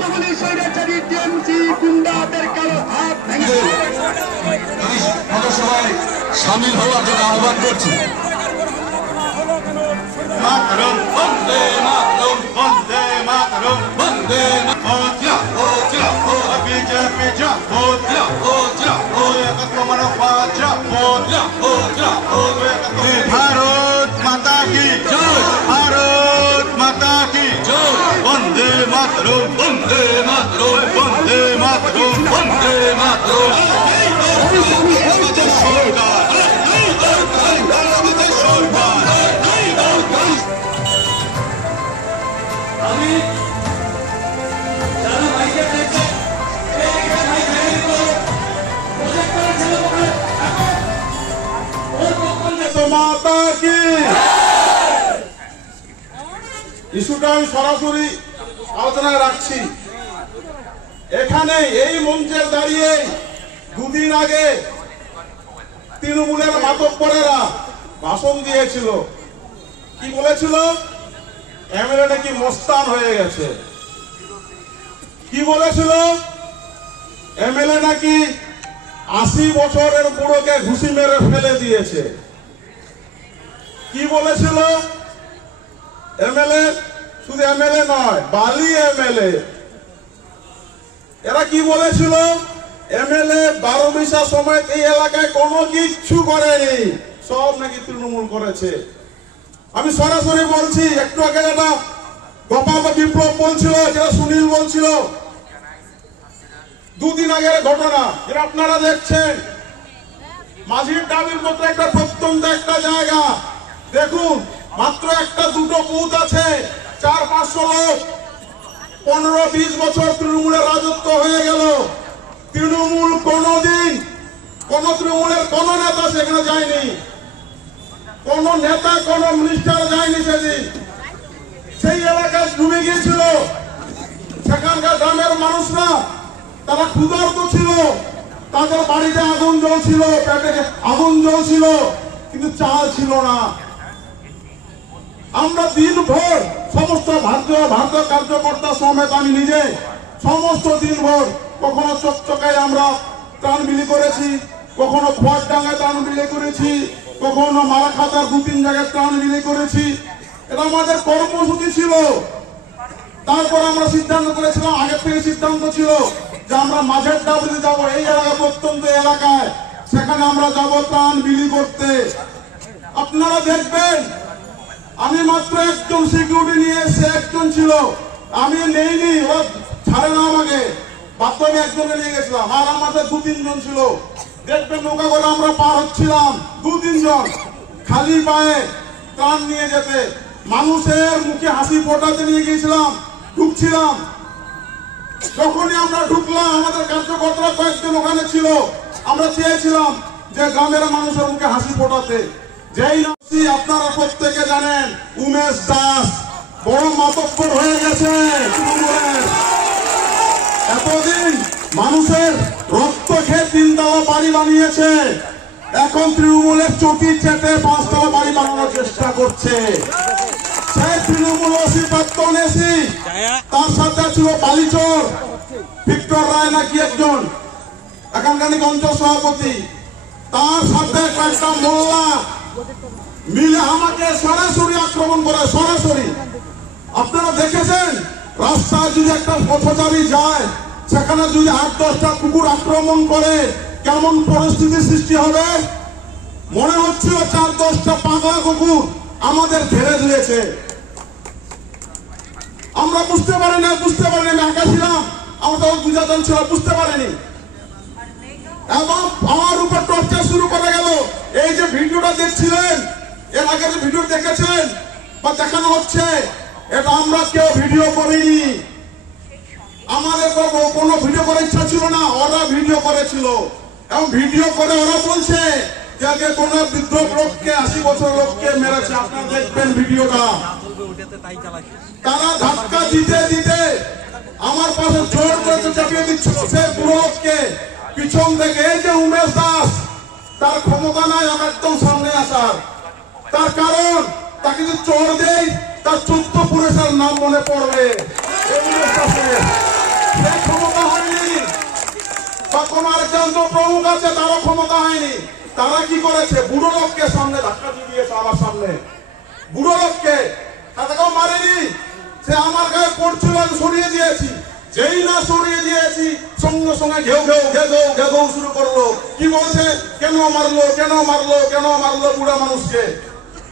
তখনই স্বৈরাচারী টিএমসি গুন্ডাদের কালো হাত ভেঙে সবাই সামিল হওয়ার জন্য আহ্বান করছি। মাতরম বন্দে মাতরম বন্দে মাতরম বন্দে বিজেপি ভারত মাতা কি ভারত মাতা কি বন্দে মাতরম বন্দে মাতরম বন্দে মাতরম বন্দে মাতরম সরকার মাতা কি ইস্যুটা আমি সরাসরি আলোচনায় রাখছি। এখানে এই মঞ্চে দাঁড়িয়ে দুদিন আগে তৃণমূলের মাতব্বরেরা ভাষণ দিয়েছিল। কি বলেছিল? এমএলএ নাকি মস্তান হয়ে গেছে। কি বলেছিল? এমএলএ নাকি 80 বছরের বুড়োকে ঘুষি মেরে ফেলে দিয়েছে। কি বলেছিল? এমএলএ শুধু এমএলএ নয়, বালি এমএলএ। এরা কি বলেছিল? এমএলএ 12 মিশা সময় এই এলাকায় কোনো কিচ্ছু করেনি, সব নাকি তৃণমূল করেছে। আমি সরাসরি বলছি, একটু আগে যেটা গোপাল বিপ্লব বলছিল, যেটা সুনীল বলছিল, দুদিন আগের ঘটনা যেটা আপনারা দেখছেন, মাঝির ডাবির মতো একটা প্রত্যন্ত একটা জায়গা, দেখুন মাত্র একটা দুটো বুথ আছে, 400-500 লোক, 15-20 বছর তৃণমূলের রাজত্ব হয়ে গেল। তৃণমূল কোনদিন কোন তৃণমূলের কোন নেতা সেখানে যায়নি, কোন নেতা কোন মিনিস্টার যায়নি। সেদিন সেই এলাকায় ডুবে গিয়েছিল। সেখানকার গ্রামের মানুষরা তারা ক্ষুধার্ত ছিল, তাদের বাড়িতে আগুন জ্বলছিল, পেটে আগুন জ্বলছিল, কিন্তু চাল ছিল না। আমরা দিনভর সমস্ত ভারতীয় কার্যকর্তা সমেত আমি নিজে সমস্ত দিনভর কখনো চকচকায় আমরা ত্রাণ বিলি করেছি, কখনো খোয়ারডাঙ্গায় ত্রাণ বিলি করেছি, কখনো মারাখাতার 2-3 জায়গায় ত্রাণ বিলি করেছি। এটা আমাদের কর্মসূচি ছিল। তারপর আমরা সিদ্ধান্ত করেছিলাম, আগের থেকে সিদ্ধান্ত ছিল যে আমরা মাঝের ডাবরিতে যাবো, এই এলাকা প্রত্যন্ত এলাকায়, সেখানে আমরা যাব ত্রাণ বিলি করতে। আপনারা দেখবেন আমি মাত্র একজন সিকিউরিটি নিয়ে এসে, একজন ছিল, আমি নেইনি, ওরা ছাড়ে না আমাকে, বাস্তবে একজনে নিয়ে গেছিলাম, আর আমাদের 2-3 জন ছিল। দেখবেন নৌকা করে আমরা পার হচ্ছিলাম, 2-3 জন খালি পায়ে ত্রাণ নিয়ে যেতে, মানুষের মুখে হাসি ফোটাতে নিয়ে গিয়েছিলাম, ঢুকছিলাম। যখনই আমরা ঢুকলাম, আমাদের কার্যকর্তারা কয়েকজন ওখানে ছিল, আমরা চেয়েছিলাম যে গ্রামের মানুষের মুখে হাসি ফোটাতে। যেই নামটি আপনারা প্রত্যেকে জানেন, উমেশ দাস বড় মাতব্বর হয়ে গেছে তৃণমূলের। এতদিন মানুষের রক্ত খেয়ে 3 তলা বাড়ি বানিয়েছে, এখন তৃণমূলের চটি চেটে 5 তলা বাড়ি বানানোর চেষ্টা করছে। সেই তৃণমূল ওসি প্রাক্তন এসি, তার সাথে ছিল বালিচর ভিক্টর রায় নাকি একজন, এখানকার অঞ্চল সভাপতি, তার সাথে কয়েকটা মোল্লা মিলে আমাকে সরাসরি আক্রমণ করে। সরাসরি আপনারা দেখেছেন, রাস্তায় যদি একটা পথচারী যায়, সেখানে যদি 8-10টা কুকুর আক্রমণ করে কেমন পরিস্থিতি সৃষ্টি হবে। মনে হচ্ছিল 4-10টা পাগলা কুকুর আমাদের ঘেরে দিয়েছে। আমরা বুঝতে পারিনি, আমি একা ছিলাম, আমার তখন 2 জন ছিল, বুঝতে পারিনি। এবং আমার উপর টর্চার শুরু করে গেল। এই যে ভিডিওটা দেখছিলেন, এর আগে যে ভিডিও দেখেছেন বা দেখানো হচ্ছে, এটা আমরা কেউ ভিডিও করিনি। আমাদের কোনো ভিডিও করার ইচ্ছা ছিল না, ওরা ভিডিও করেছিল। এবং ভিডিও করে ওরা বলছে যে কোন বৃদ্ধ লোককে, 80 বছর লোককে মেরেছে। আপনারা দেখবেন ভিডিওটা। তারা ধাক্কা দিতে দিতে আমার পাশে জোর করে চাপিয়ে দিচ্ছিল সে বুড়ো লোককে পিছন থেকে। এই যে উমেশ দাস, তার ক্ষমতা নাই আমার একদম সামনে আসার, তার কারণ তাকে যদি চোর দেয়, তার 14 পুরুষের নাম মনে পড়বে। সে ক্ষমতা হয়নি, বা কোন আরেকজন তো প্রমুখ আছে তারও ক্ষমতা হয়নি। তারা কি করেছে? বুড়ো লোককে সামনে ধাক্কা দিয়ে দিয়েছে, আমার সামনে বুড়ো লোককে, তাকেও মারেনি, সে আমার গায়ে পড়ছিল, আমি সরিয়ে দিয়েছি। যেই না সরিয়ে দিয়েছি সঙ্গে সঙ্গে ঘেউ ঘেউ ঘেউ ঘেউ ঘেউ শুরু করলো। কি বলছে? কেন মারলো, কেন মারলো, কেন মারলো বুড়া মানুষকে,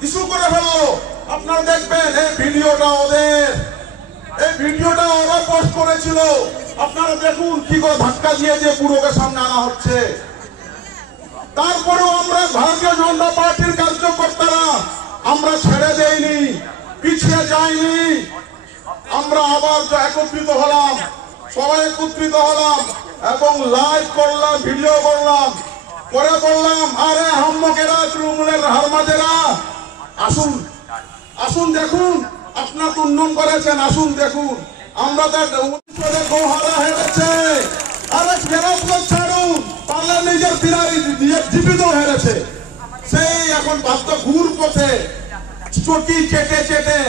ইস্যু করে ফেললো। আপনারা দেখবেন এই ভিডিওটা ওদের, এই ভিডিওটা ওরা পোস্ট করেছিল। আপনারা দেখুন কি করে ধাক্কা দিয়ে যে বুড়োকে সামনে আনা হচ্ছে। তারপরেও আমরা ভারতীয় জনতা পার্টির কার্যকর্তারা আমরা ছেড়ে দেইনি, পিছিয়ে যাইনি। আমরা আবার একত্রিত হলাম, সবাই একত্রিত হলাম এবং লাইভ করলাম, ভিডিও করলাম, পরে বললাম আরে হাম্মকেরা, তৃণমূলের হারমাদেরা, আসুন আসুন দেখুন, আপনার তো উন্নয়ন করেছেন, আসুন দেখুন। আমরা তার গোহারা হেরেছে, আরে ফেরত ছাড়ুন, পারলে নিজের ফিরারি জীবিত হেরেছে। সেই এখন বাধ্য ঘুর পথে চটি চেটে চেটে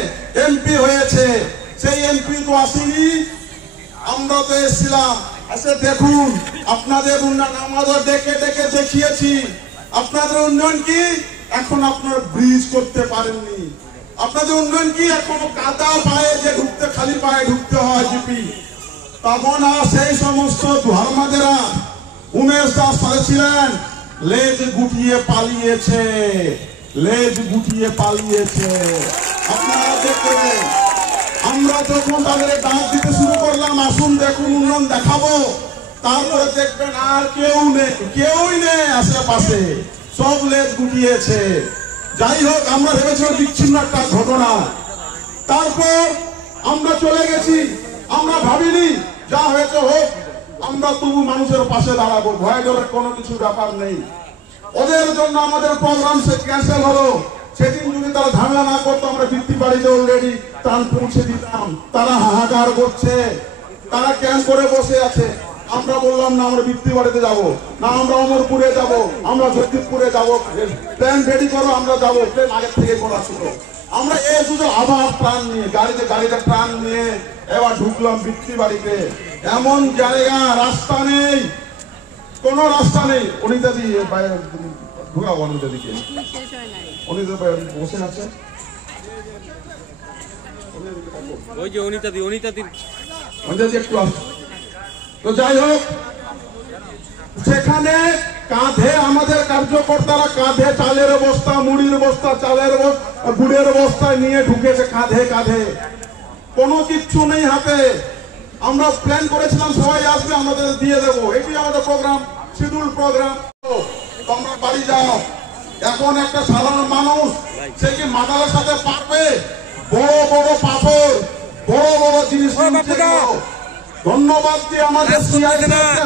এমপি হয়েছে। সেই এমপি তো আসেনি, আমরা তো এসেছিলাম। আচ্ছা দেখুন আপনাদের উন্নয়ন আমাদের ডেকে ডেকে দেখিয়েছি। আপনাদের উন্নয়ন কি? এখন আপনারা ব্রিজ করতে পারেননি। আপনাদের উন্নয়ন কি? এখনো কাদা পায়ে যে ঢুকতে, খালি পায়ে ঢুকতে হয় জিপি। তখন আর সেই সমস্ত ধর্মাদেরা, উমেশ দাস সাথে ছিলেন, লেজ গুটিয়ে পালিয়েছে, লেজ গুটিয়ে পালিয়েছে। আপনারা দেখবেন আমরা যখন তাদের ডাক দিতে শুরু করলাম, আসুন দেখুন উন্নয়ন দেখাবো, তারপরে দেখবেন আর কেউ নেই, কেউই নেই আশেপাশে, সব লেজ গুটিয়েছে। যাই হোক, আমরা ভেবেছিলাম বিচ্ছিন্ন একটা ঘটনা, তারপর আমরা চলে গেছি। আমরা ভাবিনি যা হয়েছে হোক, আমরা তবু মানুষের পাশে দাঁড়াবো, ভয় ডরের কোনো কিছু ব্যাপার নেই। ওদের জন্য আমাদের প্রোগ্রাম ক্যান্সেল হলো। সেদিন যদি তারা ঝামেলা না করতো, আমরা বৃত্তি বাড়িতে অলরেডি ত্রাণ পৌঁছে দিতাম। তারা হাহাকার করছে, তারা ক্যাম্প করে বসে আছে। আমরা বললাম না আমরা বৃত্তি বাড়িতে যাবো না, আমরা অমরপুরে যাব, আমরা জগদীশপুরে যাব, প্ল্যান রেডি করো, আমরা যাবো। প্ল্যান আগের থেকে করা ছিল। আমরা এই সুযোগ আবার প্রাণ নিয়ে গাড়িতে প্রাণ নিয়ে এবার ঢুকলাম বৃত্তি বাড়িতে। এমন জায়গা, রাস্তা নেই, কোনো রাস্তা নেই। অনিতা দি ঢুকাবো, অনিতা দিকে, অনিতা বসে আছে, ওই যে অনিতা দি একটু আসছে। তো যাই হোক, সেখানে কাঁধে আমাদের কার্যকর্তারা কাঁধে চালের বস্তা, মুড়ির বস্তা, চালের বস্তা, গুড়ের বস্তা নিয়ে ঢুকেছে কাঁধে কাঁধে, কোনো কিচ্ছু নেই হাতে। আমরা প্ল্যান করেছিলাম সবাই আসবে, আমাদের দিয়ে দেবো, এটি আমাদের প্রোগ্রাম, শিডিউল প্রোগ্রাম। তোমরা বাড়ি যাও। এখন একটা সাধারণ মানুষ সে কি মাতালের সাথে পারবে? বড় বড় পাথর, বড় বড় জিনিস। ধন্যবাদ দিই আমাদের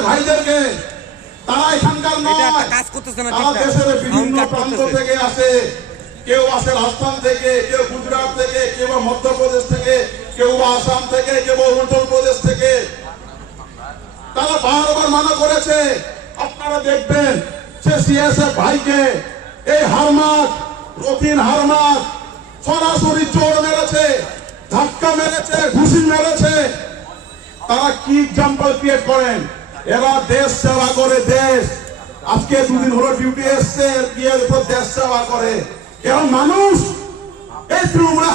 ভাইদেরকে, তারা এখানকার নয়, তারা দেশের বিভিন্ন প্রান্ত থেকে আসে। কেউ আসে রাজস্থান থেকে, কেউ গুজরাট থেকে, কেউ মধ্যপ্রদেশ থেকে, কেউ আসাম থেকে, কেউ অরুণাচল প্রদেশ থেকে। তারা বারবার মানা করেছে। আপনারা দেখবেন সে সিএসএফ ভাইকে এই হারমাত, রতিন হারমাত সরাসরি চোর মেরেছে, ধাক্কা মেরেছে, ঘুষি মেরেছে। তারা কি এক্সাম্পল ক্রিয়েট করেন? এরা দেশ সেবা করে, দেশ আজকে দুদিন হলো ডিউটি এসছে, গিয়ে দেশ সেবা করে। এরা মানুষ, এই তৃণমূল